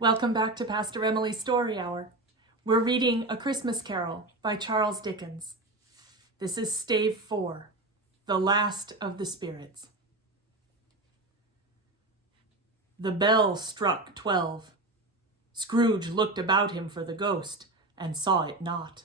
Welcome back to Pastor Emilie's Story Hour. We're reading A Christmas Carol by Charles Dickens. This is Stave 4, The Last of the Spirits. The bell struck 12. Scrooge looked about him for the ghost and saw it not.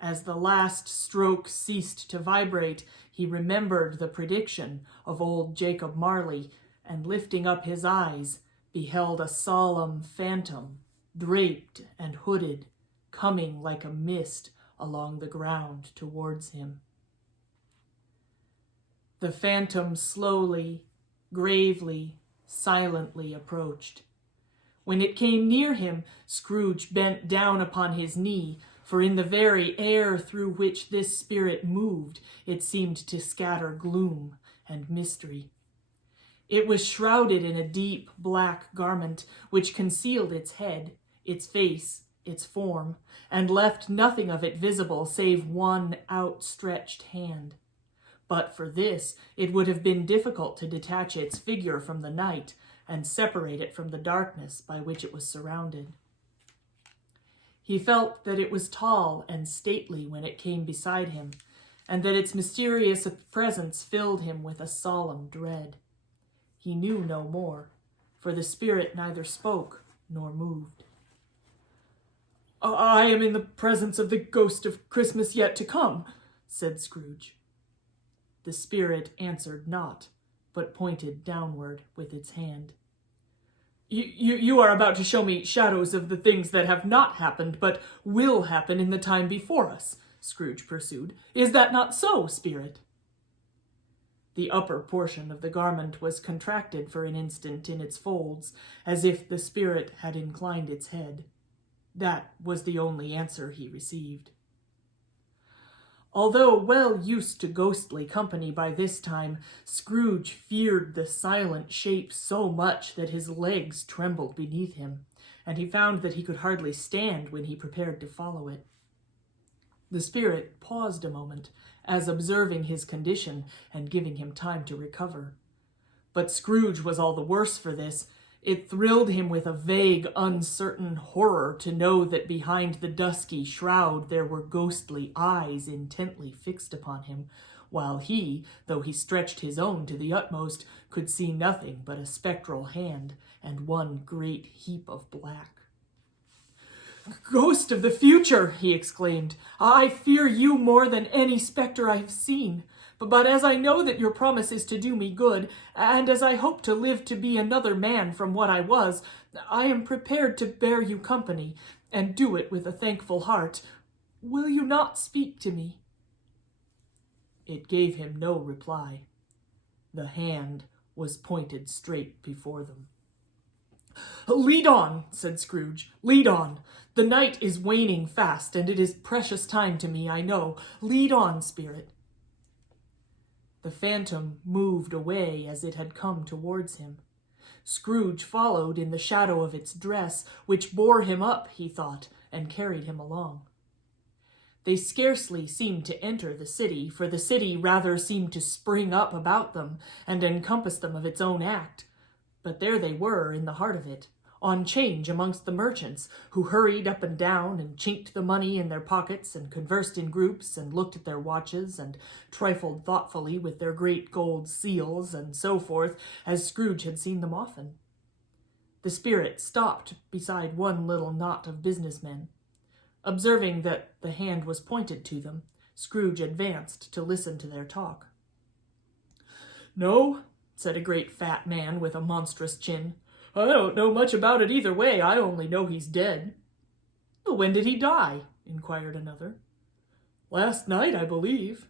As the last stroke ceased to vibrate, he remembered the prediction of old Jacob Marley, and lifting up his eyes, beheld a solemn phantom, draped and hooded, coming like a mist along the ground towards him. The phantom slowly, gravely, silently approached. When it came near him, Scrooge bent down upon his knee, for in the very air through which this spirit moved, it seemed to scatter gloom and mystery. It was shrouded in a deep black garment which concealed its head, its face, its form, and left nothing of it visible save one outstretched hand. But for this, it would have been difficult to detach its figure from the night and separate it from the darkness by which it was surrounded. He felt that it was tall and stately when it came beside him, and that its mysterious presence filled him with a solemn dread. He knew no more, for the spirit neither spoke nor moved. "I am in the presence of the ghost of Christmas yet to come," said Scrooge. The spirit answered not, but pointed downward with its hand. You are about to show me shadows of the things that have not happened, but will happen in the time before us," Scrooge pursued. "Is that not so, spirit?" The upper portion of the garment was contracted for an instant in its folds, as if the spirit had inclined its head. That was the only answer he received. Although well used to ghostly company by this time, Scrooge feared the silent shape so much that his legs trembled beneath him, and he found that he could hardly stand when he prepared to follow it. The spirit paused a moment, as observing his condition and giving him time to recover. But Scrooge was all the worse for this. It thrilled him with a vague, uncertain horror to know that behind the dusky shroud there were ghostly eyes intently fixed upon him, while he, though he stretched his own to the utmost, could see nothing but a spectral hand and one great heap of black. "Ghost of the future," he exclaimed, "I fear you more than any spectre I have seen. But as I know that your promise is to do me good, and as I hope to live to be another man from what I was, I am prepared to bear you company, and do it with a thankful heart. Will you not speak to me?" It gave him no reply. The hand was pointed straight before them. "Lead on," said Scrooge. "Lead on. The night is waning fast, and it is precious time to me, I know. Lead on, spirit." The phantom moved away as it had come towards him. Scrooge followed in the shadow of its dress, which bore him up, he thought, and carried him along. They scarcely seemed to enter the city, for the city rather seemed to spring up about them and encompass them of its own act. But there they were in the heart of it, on change amongst the merchants, who hurried up and down and chinked the money in their pockets and conversed in groups and looked at their watches and trifled thoughtfully with their great gold seals and so forth, as Scrooge had seen them often. The spirit stopped beside one little knot of businessmen. Observing that the hand was pointed to them, Scrooge advanced to listen to their talk. "No," said a great fat man with a monstrous chin. "I don't know much about it either way. I only know he's dead." "When did he die?" inquired another. "Last night, I believe."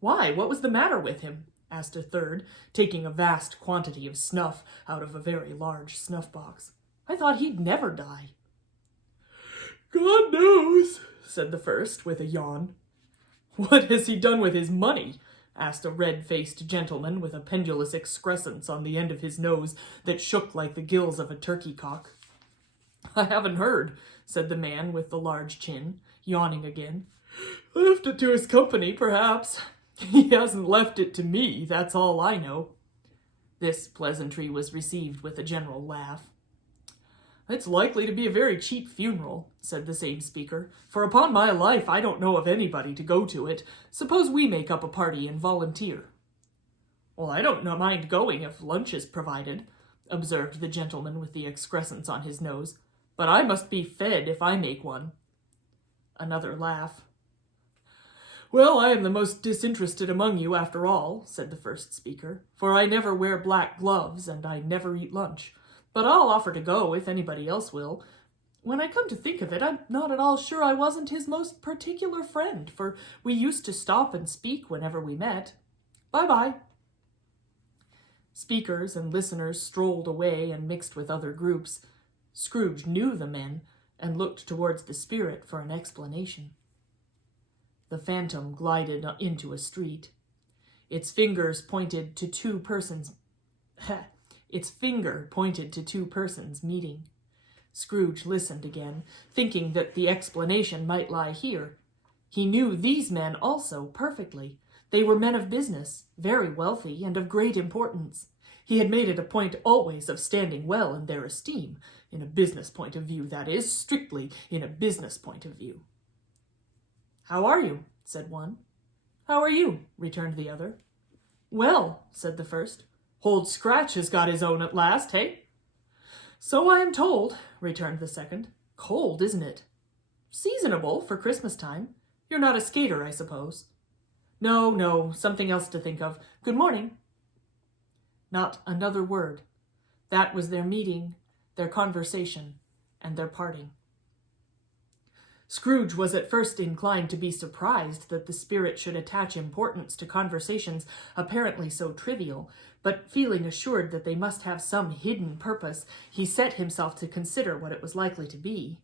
"Why, what was the matter with him?" asked a third, taking a vast quantity of snuff out of a very large snuff-box. "I thought he'd never die." "God knows," said the first, with a yawn. "What has he done with his money?" asked a red-faced gentleman with a pendulous excrescence on the end of his nose that shook like the gills of a turkey-cock. "I haven't heard," said the man with the large chin, yawning again. "Left it to his company, perhaps. He hasn't left it to me, that's all I know." This pleasantry was received with a general laugh. It's likely to be a very cheap funeral, said the same speaker, for upon my life I don't know of anybody to go to it. Suppose we make up a party and volunteer. Well, I don't mind going if lunch is provided, observed the gentleman with the excrescence on his nose, but I must be fed if I make one. Another laugh. Well, I am the most disinterested among you after all, said the first speaker, for I never wear black gloves and I never eat lunch. But I'll offer to go if anybody else will. When I come to think of it, I'm not at all sure I wasn't his most particular friend, for we used to stop and speak whenever we met. Bye-bye. Speakers and listeners strolled away and mixed with other groups. Scrooge knew the men and looked towards the spirit for an explanation. The phantom glided into a street. Its finger pointed to two persons meeting. Scrooge listened again, thinking that the explanation might lie here. He knew these men also perfectly. They were men of business, very wealthy and of great importance. He had made it a point always of standing well in their esteem, in a business point of view, that is, strictly in a business point of view. "How are you?" said one. "How are you?" returned the other. "Well," said the first. "Old Scratch has got his own at last, hey?" "So I am told," returned the second. "Cold, isn't it?" "Seasonable for Christmas time. You're not a skater, I suppose." No, something else to think of. Good morning." Not another word. That was their meeting, their conversation, and their parting. Scrooge was at first inclined to be surprised that the spirit should attach importance to conversations apparently so trivial, but feeling assured that they must have some hidden purpose, he set himself to consider what it was likely to be.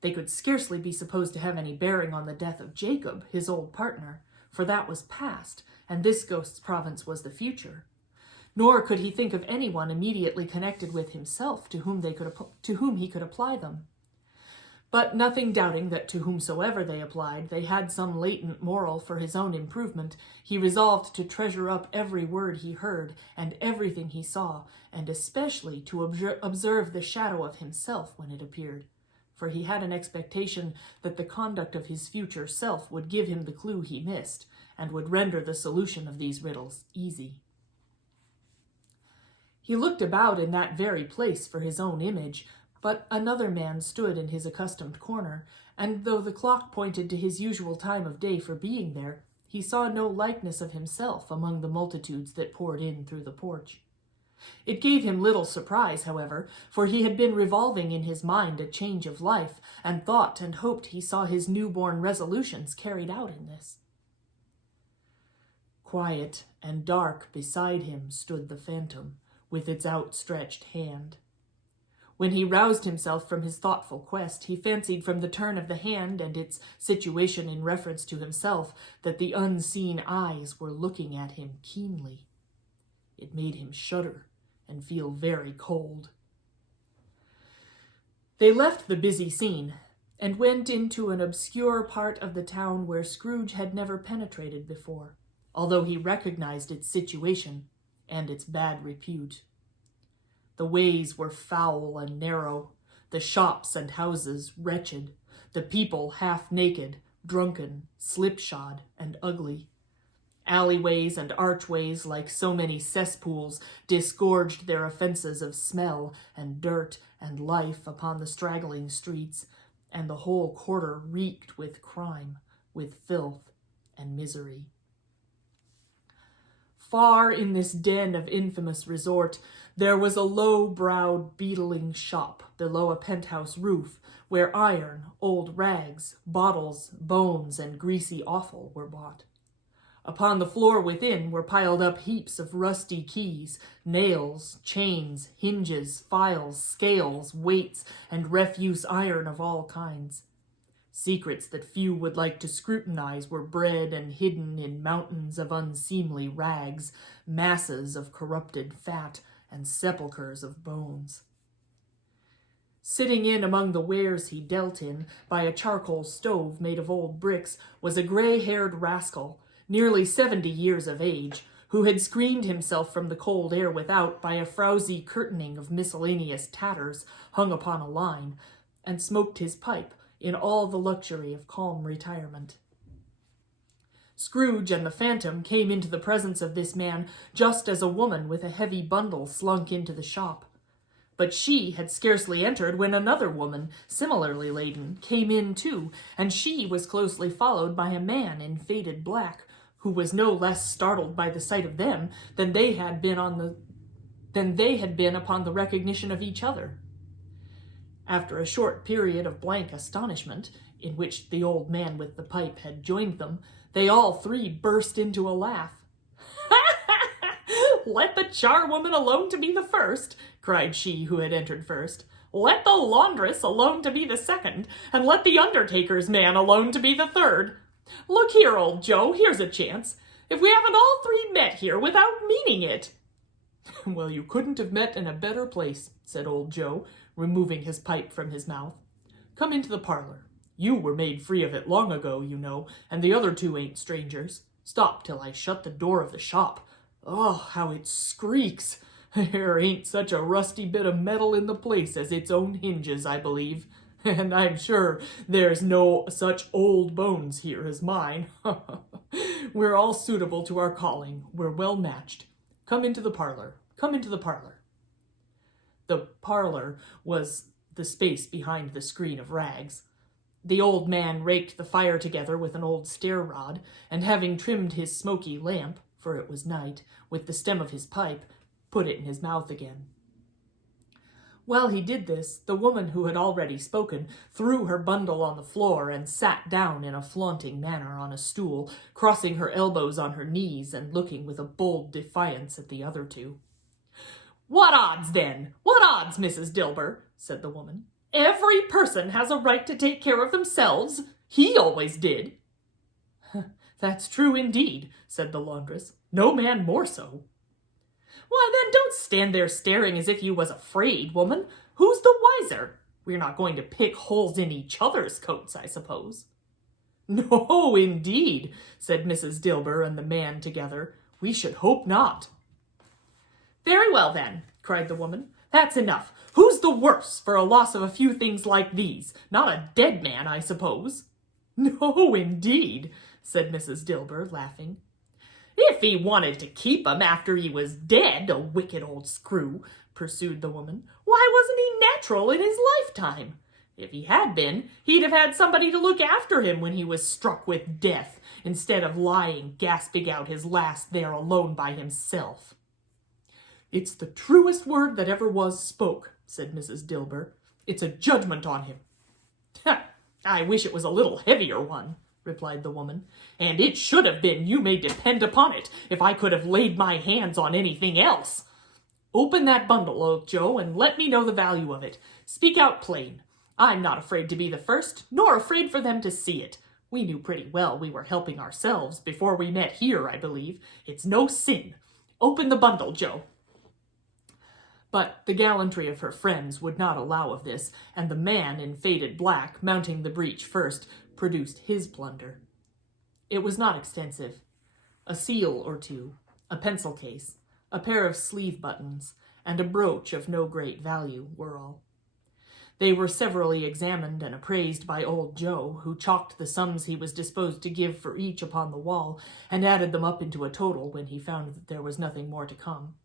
They could scarcely be supposed to have any bearing on the death of Jacob, his old partner, for that was past, and this ghost's province was the future. Nor could he think of anyone immediately connected with himself to whom he could apply them. But nothing doubting that to whomsoever they applied, they had some latent moral for his own improvement, he resolved to treasure up every word he heard and everything he saw, and especially to observe the shadow of himself when it appeared, for he had an expectation that the conduct of his future self would give him the clue he missed, and would render the solution of these riddles easy. He looked about in that very place for his own image, but another man stood in his accustomed corner, and though the clock pointed to his usual time of day for being there, he saw no likeness of himself among the multitudes that poured in through the porch. It gave him little surprise, however, for he had been revolving in his mind a change of life, and thought and hoped he saw his newborn resolutions carried out in this. Quiet and dark beside him stood the phantom, with its outstretched hand. When he roused himself from his thoughtful quest, he fancied from the turn of the hand and its situation in reference to himself that the unseen eyes were looking at him keenly. It made him shudder and feel very cold. They left the busy scene and went into an obscure part of the town where Scrooge had never penetrated before, although he recognized its situation and its bad repute. The ways were foul and narrow, the shops and houses wretched, the people half-naked, drunken, slipshod, and ugly. Alleyways and archways, like so many cesspools, disgorged their offenses of smell and dirt and life upon the straggling streets, and the whole quarter reeked with crime, with filth and misery. Far in this den of infamous resort, there was a low-browed, beetling shop below a penthouse roof, where iron, old rags, bottles, bones, and greasy offal were bought. Upon the floor within were piled up heaps of rusty keys, nails, chains, hinges, files, scales, weights, and refuse iron of all kinds. Secrets that few would like to scrutinize were bred and hidden in mountains of unseemly rags, masses of corrupted fat, and sepulchres of bones. Sitting in among the wares he dealt in, by a charcoal stove made of old bricks, was a gray-haired rascal, nearly 70 years of age, who had screened himself from the cold air without by a frowsy curtaining of miscellaneous tatters hung upon a line, and smoked his pipe in all the luxury of calm retirement. Scrooge and the Phantom came into the presence of this man just as a woman with a heavy bundle slunk into the shop. But she had scarcely entered when another woman, similarly laden, came in too, and she was closely followed by a man in faded black, who was no less startled by the sight of them than they had been upon the recognition of each other. After a short period of blank astonishment, in which the old man with the pipe had joined them, they all three burst into a laugh. "Let the charwoman alone to be the first," cried she who had entered first. "Let the laundress alone to be the second, and let the undertaker's man alone to be the third. Look here, old Joe, here's a chance. If we haven't all three met here without meaning it." "Well, you couldn't have met in a better place," said old Joe, removing his pipe from his mouth. "Come into the parlor. You were made free of it long ago, you know, and the other two ain't strangers. Stop till I shut the door of the shop. Oh, how it squeaks! There ain't such a rusty bit of metal in the place as its own hinges, I believe. And I'm sure there's no such old bones here as mine. We're all suitable to our calling. We're well matched. Come into the parlor. Come into the parlor." The parlor was the space behind the screen of rags. The old man raked the fire together with an old stair-rod, and having trimmed his smoky lamp, for it was night, with the stem of his pipe, put it in his mouth again. While he did this, the woman who had already spoken threw her bundle on the floor and sat down in a flaunting manner on a stool, crossing her elbows on her knees and looking with a bold defiance at the other two. "What odds, then? What odds, Mrs. Dilber?" said the woman. "Every person has a right to take care of themselves. He always did." "That's true indeed," said the laundress. "No man more so." "Why, then don't stand there staring as if you was afraid, woman. Who's the wiser? We're not going to pick holes in each other's coats, I suppose." "No, indeed," said Mrs. Dilber and the man together. "We should hope not." "Very well, then," cried the woman. "That's enough. Who's the worse for a loss of a few things like these? Not a dead man, I suppose." "No, indeed," said Mrs. Dilber, laughing. "If he wanted to keep 'em after he was dead, a wicked old screw," pursued the woman, "why wasn't he natural in his lifetime? If he had been, he'd have had somebody to look after him when he was struck with death, instead of lying gasping out his last there alone by himself." "It's the truest word that ever was spoke," said Mrs. Dilber. "It's a judgment on him." "I wish it was a little heavier one," replied the woman. "And it should have been, you may depend upon it, if I could have laid my hands on anything else. Open that bundle, old Joe, and let me know the value of it. Speak out plain. I'm not afraid to be the first, nor afraid for them to see it. We knew pretty well we were helping ourselves before we met here, I believe. It's no sin. Open the bundle, Joe." But the gallantry of her friends would not allow of this, and the man in faded black, mounting the breach first, produced his plunder. It was not extensive. A seal or two, a pencil case, a pair of sleeve buttons, and a brooch of no great value were all. They were severally examined and appraised by old Joe, who chalked the sums he was disposed to give for each upon the wall, and added them up into a total when he found that there was nothing more to come.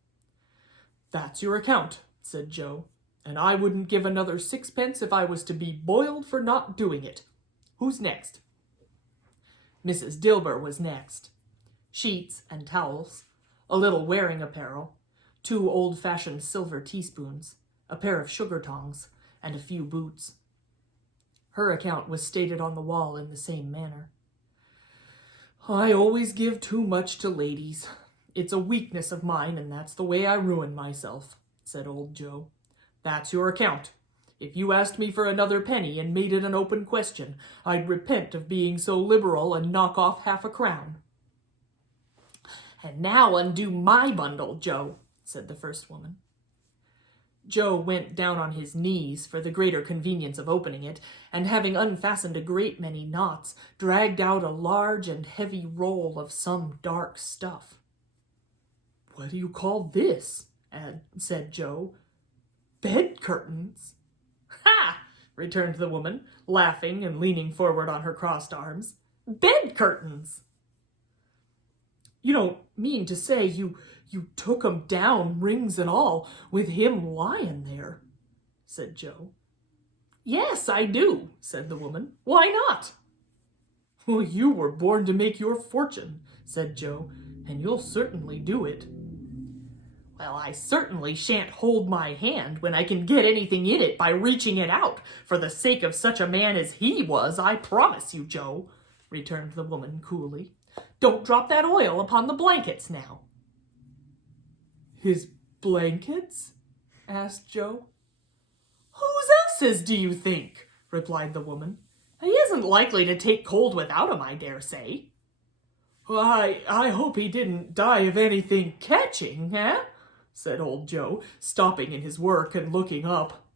"That's your account," said Joe, "and I wouldn't give another 6 pence if I was to be boiled for not doing it. Who's next?" Mrs. Dilber was next. Sheets and towels, a little wearing apparel, 2 old-fashioned silver teaspoons, a pair of sugar tongs, and a few boots. Her account was stated on the wall in the same manner. "I always give too much to ladies. It's a weakness of mine, and that's the way I ruin myself," said old Joe. "That's your account. If you asked me for another penny and made it an open question, I'd repent of being so liberal and knock off half a crown." "And now undo my bundle, Joe," said the first woman. Joe went down on his knees for the greater convenience of opening it, and having unfastened a great many knots, dragged out a large and heavy roll of some dark stuff. What do you call this? Said Joe. Bed curtains. Ha! Returned the woman, laughing and leaning forward on her crossed arms. Bed curtains! You don't mean to say you took 'em down, rings and all, with him lying there, said Joe. Yes, I do, said the woman. Why not? Well, you were born to make your fortune, said Joe, and you'll certainly do it. Well, I certainly shan't hold my hand when I can get anything in it by reaching it out, for the sake of such a man as he was, I promise you, Joe, returned the woman coolly. Don't drop that oil upon the blankets now. His blankets? Asked Joe. Whose else's, do you think? Replied the woman. He isn't likely to take cold without 'em, I dare say. I hope he didn't die of anything catching, said old Joe, stopping in his work and looking up.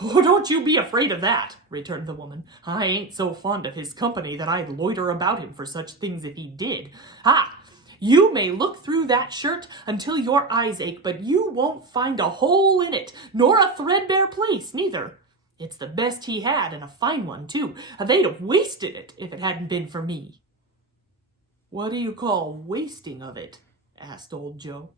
Oh, don't you be afraid of that, returned the woman. I ain't so fond of his company that I'd loiter about him for such things if he did. You may look through that shirt until your eyes ache, but you won't find a hole in it, nor a threadbare place, neither. It's the best he had, and a fine one, too. They'd have wasted it if it hadn't been for me. What do you call wasting of it? Asked old Joe.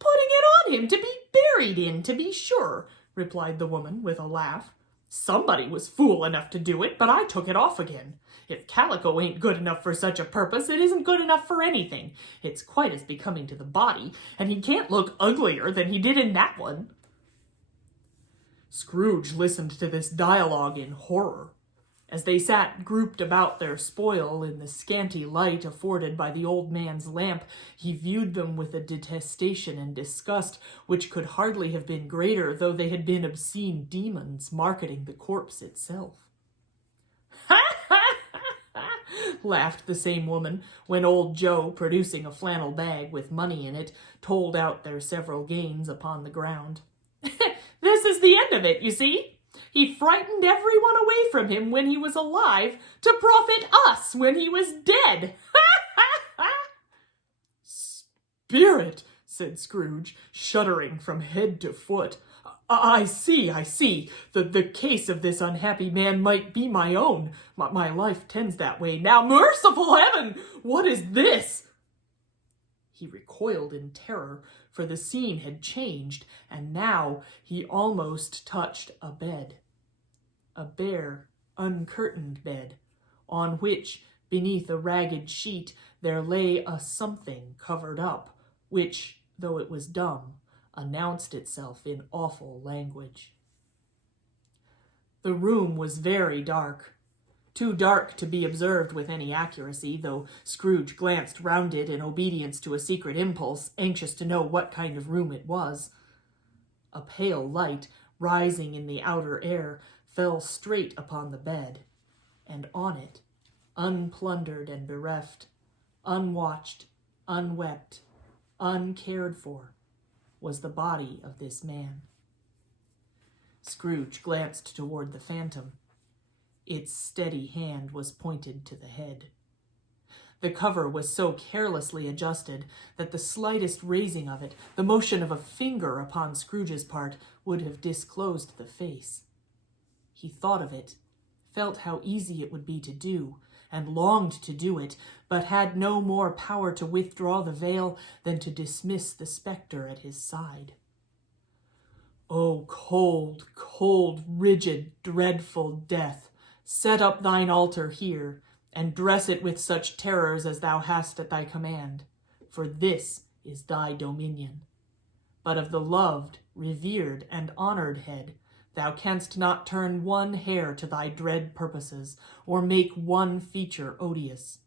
Putting it on him to be buried in, to be sure, replied the woman with a laugh. Somebody was fool enough to do it, but I took it off again. If calico ain't good enough for such a purpose, it isn't good enough for anything. It's quite as becoming to the body, and he can't look uglier than he did in that one. Scrooge listened to this dialogue in horror. As they sat grouped about their spoil in the scanty light afforded by the old man's lamp, he viewed them with a detestation and disgust which could hardly have been greater though they had been obscene demons marketing the corpse itself. Ha ha ha ha! Laughed the same woman when old Joe, producing a flannel bag with money in it, told out their several gains upon the ground. This is the end of it, you see. He frightened everyone away from him when he was alive to profit us when he was dead. Ha ha ha! Spirit, said Scrooge, shuddering from head to foot. I see. The case of this unhappy man might be my own. My life tends that way. Now, merciful heaven, what is this? He recoiled in terror, for the scene had changed, and now he almost touched a bed. A bare, uncurtained bed, on which, beneath a ragged sheet, there lay a something covered up, which, though it was dumb, announced itself in awful language. The room was very dark, too dark to be observed with any accuracy, though Scrooge glanced round it in obedience to a secret impulse, anxious to know what kind of room it was. A pale light, rising in the outer air, fell straight upon the bed, and on it, unplundered and bereft, unwatched, unwept, uncared for, was the body of this man. Scrooge glanced toward the phantom. Its steady hand was pointed to the head. The cover was so carelessly adjusted that the slightest raising of it, the motion of a finger upon Scrooge's part, would have disclosed the face. He thought of it, felt how easy it would be to do, and longed to do it, but had no more power to withdraw the veil than to dismiss the spectre at his side. O cold, cold, rigid, dreadful death, set up thine altar here, and dress it with such terrors as thou hast at thy command, for this is thy dominion. But of the loved, revered, and honored head, thou canst not turn one hair to thy dread purposes, or make one feature odious.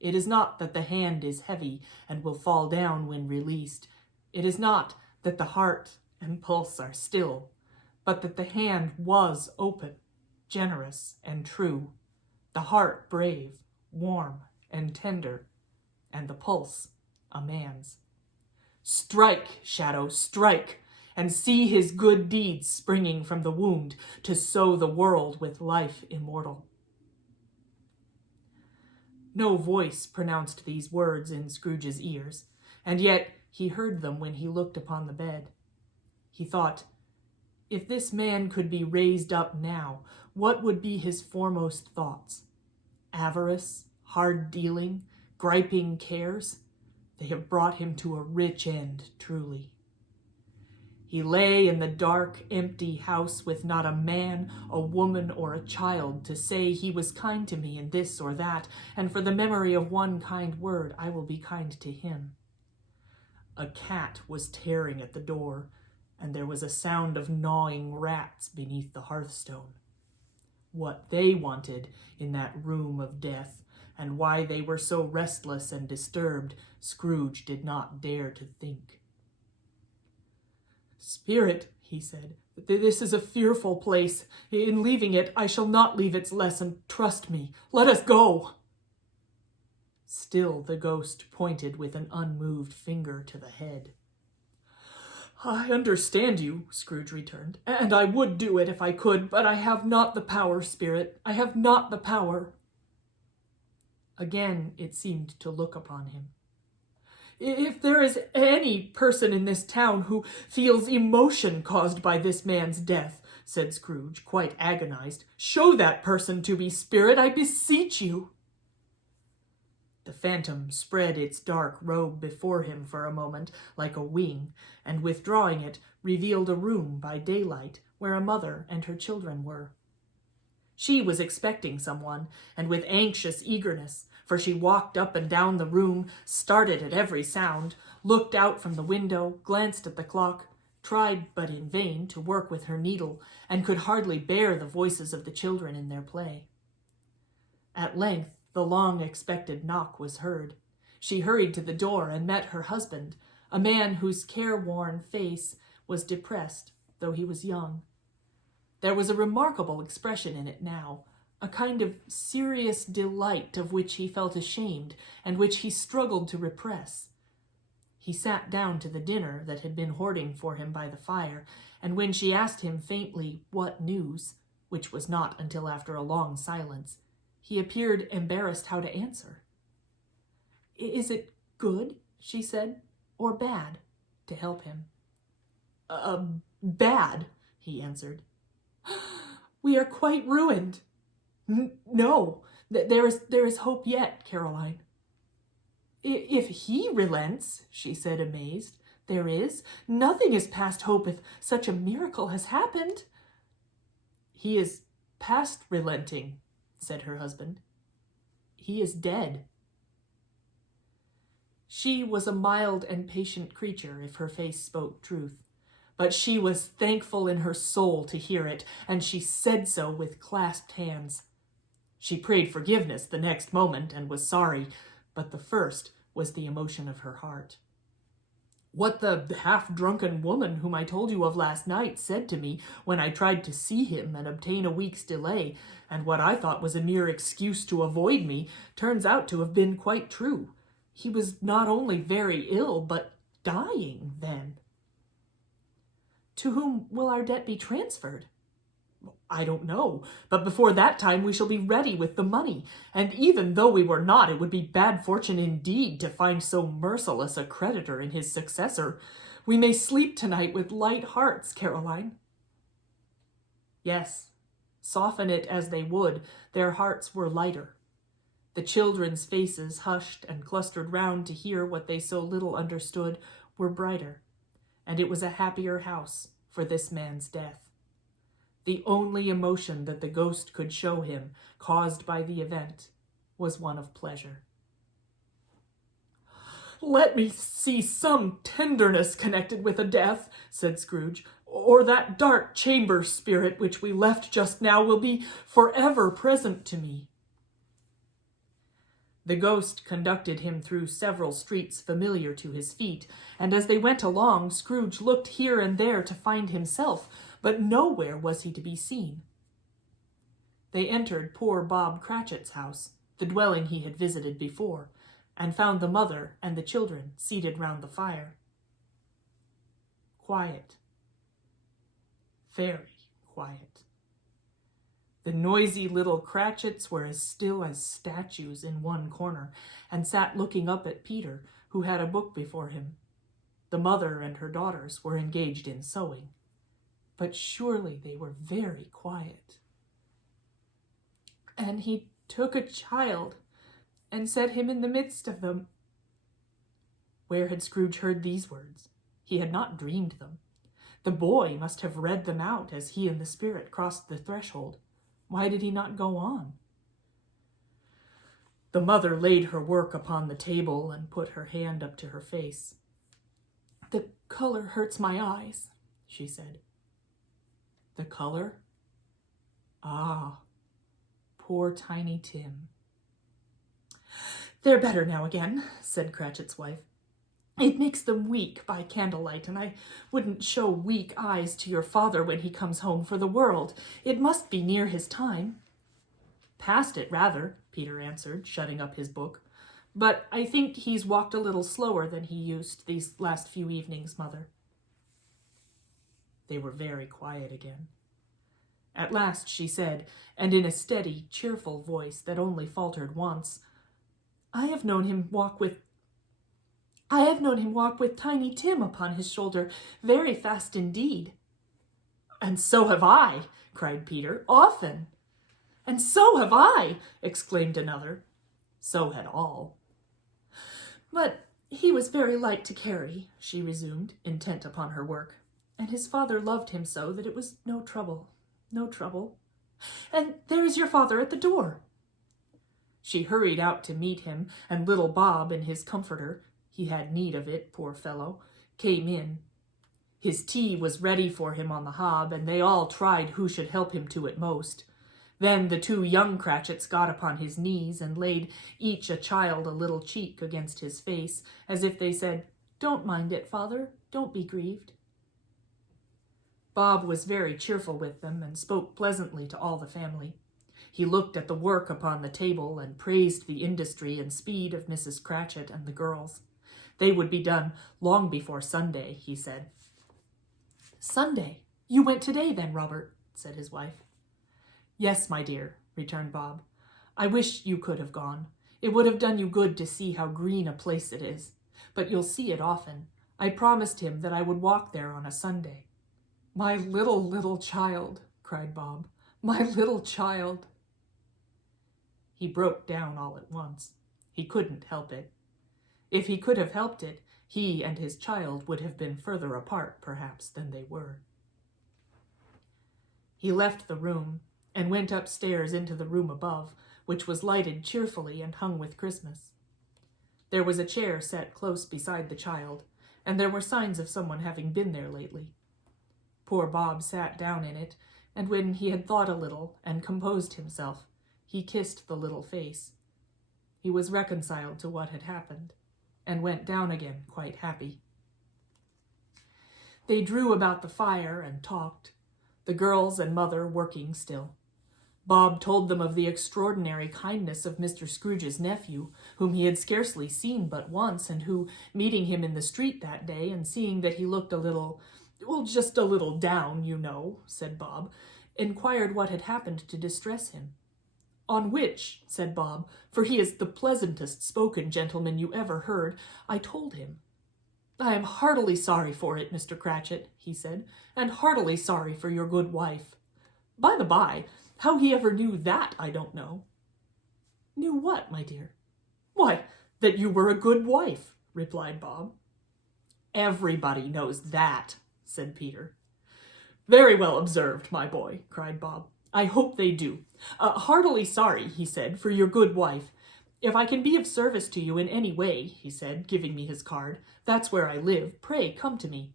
It is not that the hand is heavy and will fall down when released. It is not that the heart and pulse are still, but that the hand was open, generous, and true, the heart brave, warm, and tender, and the pulse a man's. Strike, shadow, strike, and see his good deeds springing from the wound to sow the world with life immortal. No voice pronounced these words in Scrooge's ears, and yet he heard them when he looked upon the bed. He thought, if this man could be raised up now, what would be his foremost thoughts? Avarice, hard dealing, griping cares? They have brought him to a rich end, truly. He lay in the dark, empty house with not a man, a woman, or a child to say he was kind to me in this or that, and for the memory of one kind word I will be kind to him. A cat was tearing at the door, and there was a sound of gnawing rats beneath the hearthstone. What they wanted in that room of death, and why they were so restless and disturbed, Scrooge did not dare to think. "Spirit," he said, "this is a fearful place. In leaving it, I shall not leave its lesson. Trust me. Let us go." Still the ghost pointed with an unmoved finger to the head. "I understand you," Scrooge returned, "and I would do it if I could, but I have not the power, Spirit. I have not the power." Again it seemed to look upon him. "If there is any person in this town who feels emotion caused by this man's death," said Scrooge, quite agonized, "show that person to me, Spirit, I beseech you." The phantom spread its dark robe before him for a moment like a wing, and withdrawing it, revealed a room by daylight where a mother and her children were. She was expecting someone, and with anxious eagerness, for she walked up and down the room, started at every sound, looked out from the window, glanced at the clock, tried, but in vain, to work with her needle, and could hardly bear the voices of the children in their play. At length, the long-expected knock was heard. She hurried to the door and met her husband, a man whose careworn face was depressed, though he was young. There was a remarkable expression in it now, a kind of serious delight of which he felt ashamed and which he struggled to repress. He sat down to the dinner that had been hoarding for him by the fire, and when she asked him faintly what news, which was not until after a long silence, he appeared embarrassed how to answer. "Is it good," she said, "or bad?" to help him. Bad," he answered. "We are quite ruined." No, there is hope yet, Caroline." "If he relents," she said, amazed, "there is. Nothing is past hope if such a miracle has happened." "He is past relenting," said her husband. "He is dead." She was a mild and patient creature, if her face spoke truth. But she was thankful in her soul to hear it, and she said so with clasped hands. She prayed forgiveness the next moment and was sorry, but the first was the emotion of her heart. "What the half-drunken woman whom I told you of last night said to me when I tried to see him and obtain a week's delay, and what I thought was a mere excuse to avoid me, turns out to have been quite true. He was not only very ill, but dying then." "To whom will our debt be transferred?" "I don't know, but before that time we shall be ready with the money, and even though we were not, it would be bad fortune indeed to find so merciless a creditor in his successor. We may sleep tonight with light hearts, Caroline." Yes, soften it as they would, their hearts were lighter. The children's faces, hushed and clustered round to hear what they so little understood, were brighter, and it was a happier house for this man's death. The only emotion that the ghost could show him, caused by the event, was one of pleasure. "Let me see some tenderness connected with a death," said Scrooge, "or that dark chamber spirit which we left just now will be forever present to me." The ghost conducted him through several streets familiar to his feet, and as they went along, Scrooge looked here and there to find himself, but nowhere was he to be seen. They entered poor Bob Cratchit's house, the dwelling he had visited before, and found the mother and the children seated round the fire. Quiet. Very quiet. The noisy little Cratchits were as still as statues in one corner, and sat looking up at Peter, who had a book before him. The mother and her daughters were engaged in sewing, but surely they were very quiet. And he took a child and set him in the midst of them. Where had Scrooge heard these words? He had not dreamed them. The boy must have read them out as he and the spirit crossed the threshold. Why did he not go on? The mother laid her work upon the table and put her hand up to her face. "The color hurts my eyes," she said. "The color? Ah, poor Tiny Tim." "They're better now again," said Cratchit's wife. "It makes them weak by candlelight, and I wouldn't show weak eyes to your father when he comes home for the world. It must be near his time." "Past it, rather," Peter answered, shutting up his book. "But I think he's walked a little slower than he used these last few evenings, Mother." They were very quiet again. At last she said, and in a steady, cheerful voice that only faltered once, I have known him walk with Tiny Tim upon his shoulder very fast indeed." "And so have I," cried Peter, "often." "And so have I," exclaimed another. So had all. "But he was very light to carry," she resumed, intent upon her work, "and his father loved him so that it was no trouble. And there is your father at the door." She hurried out to meet him, and little Bob in his comforter, he had need of it, poor fellow, came in. His tea was ready for him on the hob, and they all tried who should help him to it most. Then the two young Cratchits got upon his knees and laid each a child a little cheek against his face, as if they said, "Don't mind it, father, don't be grieved." Bob was very cheerful with them and spoke pleasantly to all the family. He looked at the work upon the table and praised the industry and speed of Mrs. Cratchit and the girls. They would be done long before Sunday, he said. "Sunday? You went today, then, Robert?" said his wife. "Yes, my dear," returned Bob. "I wish you could have gone. It would have done you good to see how green a place it is. But you'll see it often. I promised him that I would walk there on a Sunday." "My little child," cried Bob. "My little child." He broke down all at once. He couldn't help it. If he could have helped it, he and his child would have been further apart, perhaps, than they were. He left the room and went upstairs into the room above, which was lighted cheerfully and hung with Christmas. There was a chair set close beside the child, and there were signs of someone having been there lately. Poor Bob sat down in it, and when he had thought a little and composed himself, he kissed the little face. He was reconciled to what had happened, and went down again quite happy. They drew about the fire and talked, the girls and mother working still. Bob told them of the extraordinary kindness of Mr. Scrooge's nephew, whom he had scarcely seen but once, and who, meeting him in the street that day, and seeing that he looked just a little down, you know, said Bob, inquired what had happened to distress him. "On which," said Bob, "for he is the pleasantest spoken gentleman you ever heard, I told him. 'I am heartily sorry for it, Mr. Cratchit,' he said, 'and heartily sorry for your good wife.' By the by, how he ever knew that, I don't know." "Knew what, my dear?" "Why, that you were a good wife," replied Bob. "Everybody knows that," said Peter. "Very well observed, my boy," cried Bob. "I hope they do. Heartily sorry," he said, "for your good wife. If I can be of service to you in any way," he said, giving me his card, "that's where I live. Pray come to me."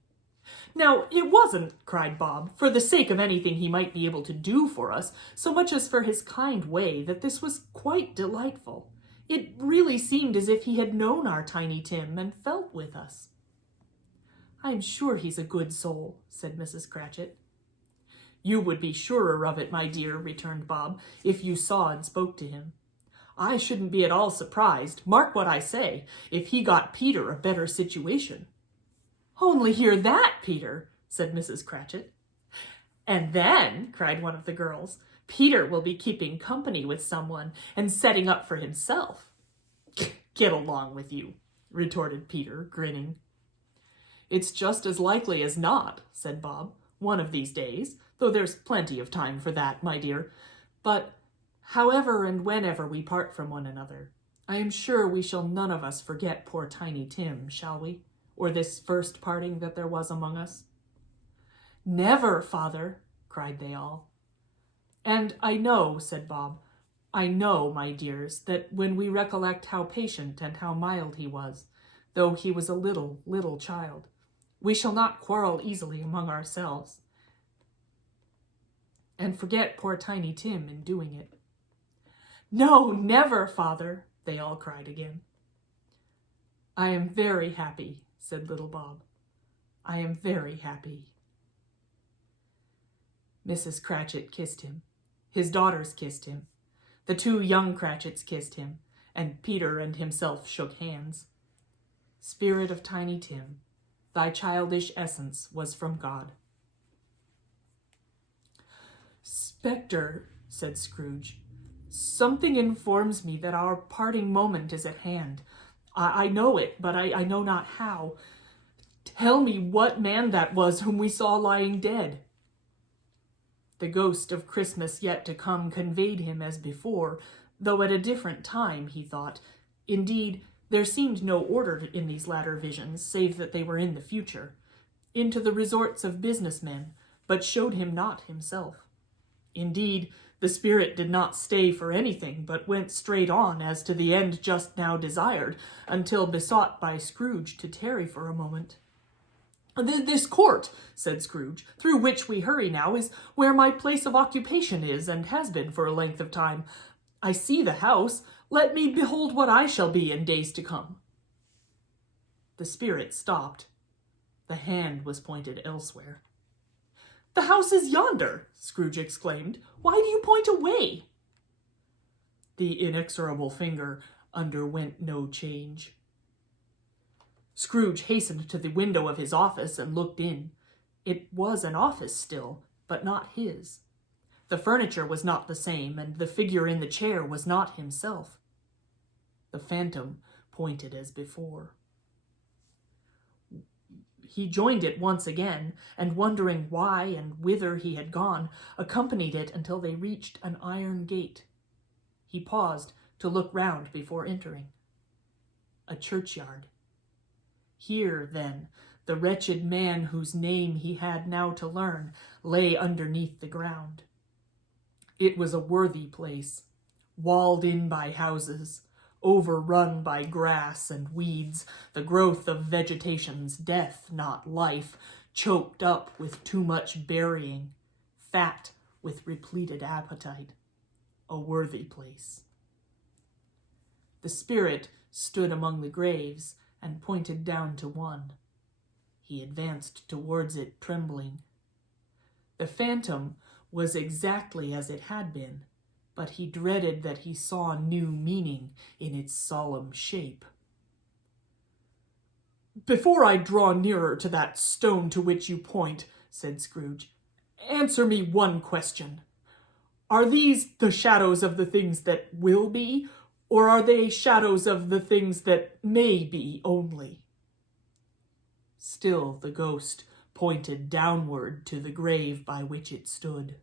"Now, it wasn't," cried Bob, "for the sake of anything he might be able to do for us, so much as for his kind way, that this was quite delightful. It really seemed as if he had known our Tiny Tim and felt with us." "I'm sure he's a good soul," said Mrs. Cratchit. "You would be surer of it, my dear," returned Bob, "if you saw and spoke to him. I shouldn't be at all surprised, mark what I say, if he got Peter a better situation." "Only hear that, Peter," said Mrs. Cratchit. "And then," cried one of the girls, "Peter will be keeping company with someone and setting up for himself." "Get along with you," retorted Peter, grinning. "It's just as likely as not," said Bob. "One of these days, though there's plenty of time for that, my dear. But however and whenever we part from one another, I am sure we shall none of us forget poor Tiny Tim, shall we? Or this first parting that there was among us?" "Never, father," cried they all. "And I know," said Bob, "I know, my dears, that when we recollect how patient and how mild he was, though he was a little child, we shall not quarrel easily among ourselves, and forget poor Tiny Tim in doing it." "No, never, father," they all cried again. "I am very happy," said little Bob. "I am very happy." Mrs. Cratchit kissed him. His daughters kissed him. The 2 young Cratchits kissed him, and Peter and himself shook hands. Spirit of Tiny Tim, thy childish essence was from God. "Spectre," said Scrooge, "something informs me that our parting moment is at hand. I know it, but I know not how. Tell me what man that was whom we saw lying dead." The ghost of Christmas yet to come conveyed him as before, though at a different time, he thought. Indeed, there seemed no order in these latter visions, save that they were in the future, into the resorts of business men, but showed him not himself. Indeed, the spirit did not stay for anything, but went straight on as to the end just now desired, until besought by Scrooge to tarry for a moment. "This court," said Scrooge, "through which we hurry now, is where my place of occupation is, and has been for a length of time. I see the house. Let me behold what I shall be in days to come." The spirit stopped. The hand was pointed elsewhere. "The house is yonder," Scrooge exclaimed. "Why do you point away?" The inexorable finger underwent no change. Scrooge hastened to the window of his office and looked in. It was an office still, but not his. The furniture was not the same, and the figure in the chair was not himself. The phantom pointed as before. He joined it once again, and wondering why and whither he had gone, accompanied it until they reached an iron gate. He paused to look round before entering. A churchyard. Here, then, the wretched man whose name he had now to learn lay underneath the ground. It was a worthy place, walled in by houses, overrun by grass and weeds, the growth of vegetation's death, not life, choked up with too much burying, fat with repleted appetite. A worthy place. The spirit stood among the graves and pointed down to one. He advanced towards it, trembling. The phantom was exactly as it had been, but he dreaded that he saw new meaning in its solemn shape. "Before I draw nearer to that stone to which you point," said Scrooge, "answer me one question. Are these the shadows of the things that will be, or are they shadows of the things that may be only?" Still the ghost pointed downward to the grave by which it stood.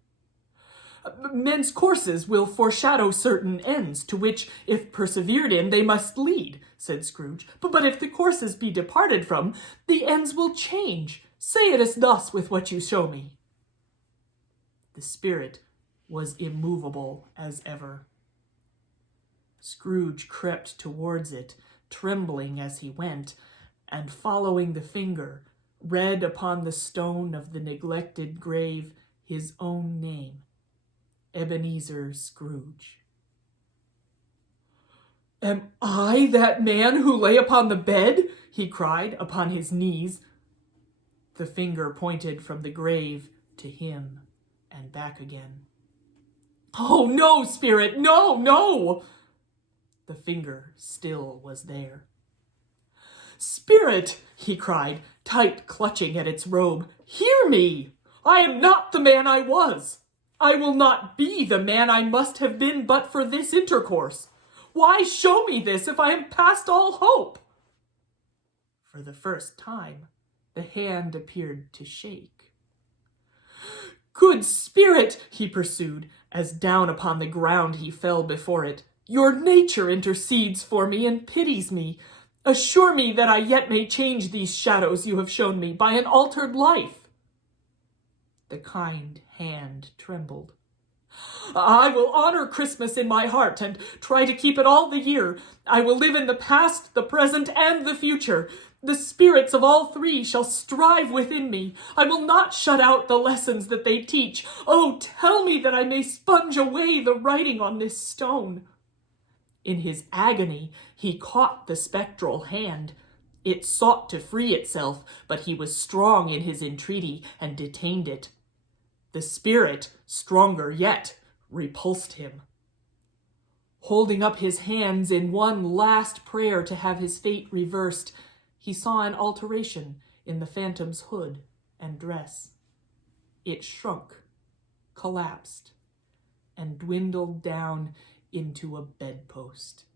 "Men's courses will foreshadow certain ends, to which, if persevered in, they must lead," said Scrooge. But if the courses be departed from, the ends will change. Say it is thus with what you show me." The spirit was immovable as ever. Scrooge crept towards it, trembling as he went, and following the finger, read upon the stone of the neglected grave his own name, Ebenezer Scrooge. "Am I that man who lay upon the bed?" he cried, upon his knees. The finger pointed from the grave to him and back again. "Oh, no, spirit, no, no!" The finger still was there. "Spirit," he cried, tight clutching at its robe, "hear me! I am not the man I was. I will not be the man I must have been but for this intercourse. Why show me this if I am past all hope?" For the first time, The hand appeared to shake. "Good spirit," he pursued, as down upon the ground he fell before it, "your nature intercedes for me and pities me. Assure me that I yet may change these shadows you have shown me by an altered life." The kind hand trembled. "I will honor Christmas in my heart and try to keep it all the year. I will live in the past, the present, and the future. The spirits of all three shall strive within me. I will not shut out the lessons that they teach. Oh, tell me that I may sponge away the writing on this stone." In his agony, he caught the spectral hand. It sought to free itself, but he was strong in his entreaty and detained it. The spirit, stronger yet, repulsed him. Holding up his hands in one last prayer to have his fate reversed, he saw an alteration in the phantom's hood and dress. It shrunk, collapsed, and dwindled down into a bedpost.